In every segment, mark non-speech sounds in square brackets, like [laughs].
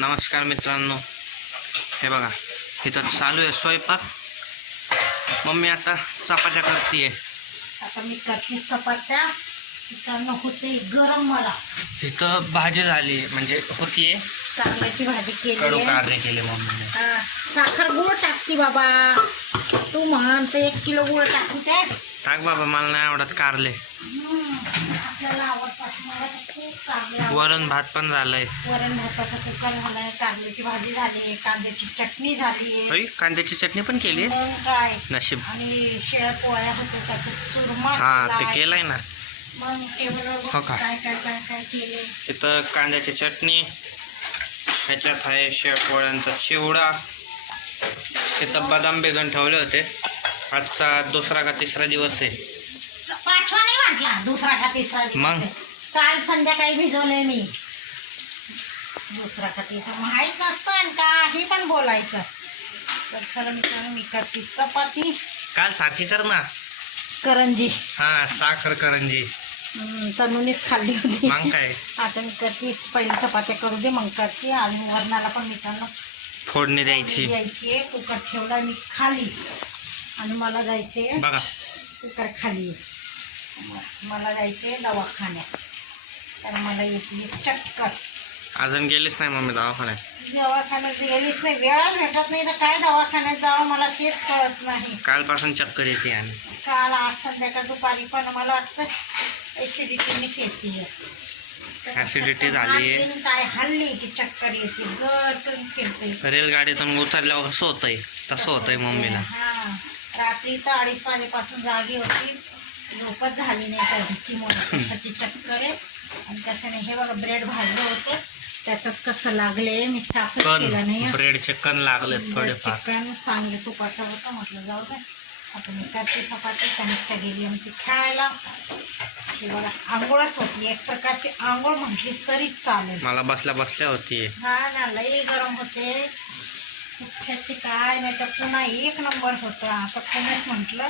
नमस्कार मित्रांनो. हे बघा इथं चालू आहे स्वयंपाक. मम्मी आता चपात्या करते आता मी करते चपात्या. होते गरम मला. इथं भाजी झाली म्हणजे होतीये भाजी केली कडू आहे. कारणे केले मम्मीने हा, साखर गुळ टाकते बाबा. तू म्हण तर एक किलो गुळ टाकू बाबा मला नाही आवडत कारले. आपल्याला आवडतात. मला तर खूप कारले आवडतात. वरण भात पण झालंय. वरण भाताचा कुकर झालाय कारल्याची भाजी झाली कांद्याची चटणी झाली कांद्याची चटणी पण केली मग काय? नशीब. आणि शेळ्या पोळ्या होते त्याच्यात चुरमा हा ते केलाय. ना. हो का? इथं कांद्याची चटणी ह्याच्यात आहे शेळपोळ्यांचा चिवडा इथं बदाम बेगन ठेवले होते. आजचा दुसरा का तिसरा दिवस आहे. पाचवा नाही म्हटला दुसरा का तिसरा मग? काल संध्याकाळी भिजवले मी. दुसरा का तिसरा. माहीत नसतं आणि काही पण बोलायचं. तर खरं मित्रांनो मी करते चपाती. काल साथी कर ना. करंजी. हा साखर करंजी. तनुनीच खाल्ली होती. मग काय? आता मी करते पहिले चपात्या करू दे मग करते. आणि वरणाला पण मित्रांनो फोडणी द्यायची. द्यायची कुकर ठेवला मी खाली. आणि मला जायचे बघा. कुकर खाली. मला जायचे दवाखान्यात. तर मला येते चक्कर. अजून गेलीच नाही मम्मी दवाखान्यात? दवाखान्यात गेलीच नाही. वेळच भेटत नाही. तर काय दवाखान्यात जावं मला तेच कळत नाही. कालपासून चक्कर येते आणि. काल आज संध्याकाळ दुपारी पण मला वाटतं ॲसिडिटीनेच येते Acidity झालीये. काय हल्ली की चक्कर येते गटून फिरते रेलगाडीतून उतरल्यावर कसं होतंय तसं होतंय मम्मीला. रात्री तर अडीच वाजेपासून जागी होती. झोपच झाली नाही त्या भीतीमुळे. [laughs] कशाची चक्कर आहे? आणि त्याच्याने हे बघा ब्रेड भाजलं होतं. त्यातच कसं लागले मी साफच केलं नाही. कण. ब्रेडचे कण लागले थोडेफार. चिकन चांगले तुपाचं होतं म्हटलं जाऊ दे. मी करते चपाती कनिष्ठा गेली आमची खेळायला. हे बघा आंघोळच होती. एक प्रकारची आंघोळ म्हटली तरी चालेल. मला बसल्या बसल्या होती. हा ना लई गरम होते. कुठ्याची काय नाही तर पुन्हा एक नंबर होतं. आता पुणेच म्हटलं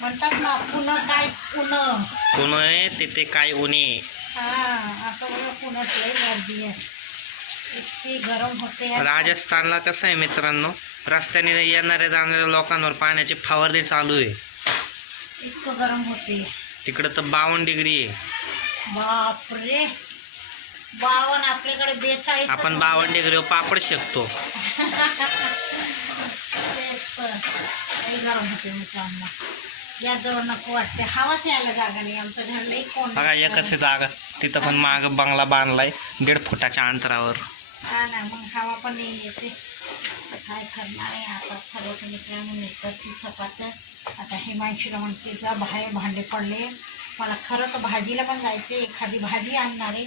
म्हणतात ना पुणं काय पुणं. पुणे तिथे काय उन्हे हा आता बघा पुण्यात लई गर्दी आहे. इतकी गरम होते. राजस्थानला कसं आहे मित्रांनो? रस्त्याने येणाऱ्या जाणाऱ्या लोकांवर पाण्याची फवारणी चालू आहे. इतकं गरम होते. तिकडं तर बावन्न डिग्री आहे. बापरे. बावन आपल्याकडे बेचाळीस आपण बावन्न डिग्रीवर पापड शकतो. गरम होते मित्रांनो. या जवळ नको वाटते. हवाच यायला जागा नाही. आमचं घर लई कोण बघा एकच आहे जागा. तिथं पण माग बंगला बांधलाय दीड फुटाच्या अंतरावर. हा ना मग हवा पण नाही येते. काय करणार आहे? आता सर्व मित्रांनो मिळतात चपात्या आता हिमांशीला म्हणते जा बाहेर भांडे पडले. मला खरं तर भाजीला पण जायचे एखादी भाजी आणणार आहे.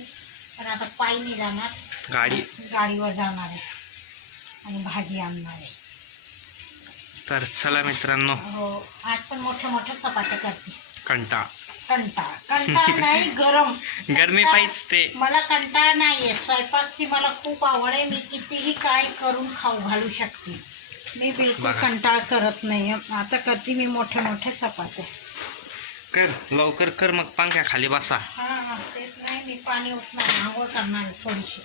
पण आता पायी नाही जाणार. गाडी. गाडीवर जाणार आहे. आणि भाजी आणणार आहे. तर चला मित्रांनो. हो आज पण मोठ्या मोठ्या चपात्या करते. कंटा. कंटाळ कंटाळ नाही गरम. [laughs] गरमी पाहिजे ते. मला कंटाळा नाही आहे स्वयंपाकची मला खूप आवड आहे. मी कितीही काय करून खाऊ घालू शकते. मी बिलकुल बघा. कंटाळ करत नाही आता करते मी मोठ्या मोठ्या चपात्या कर लवकर कर मग पंख्या खाली बसा हा हा तेच नाही मी पाणी उठणार आंघोळ करणार आहे थोडीशी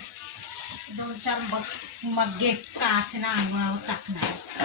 दोन चार बग मग्गे का असे ना आंघोळावर टाकणार आहे.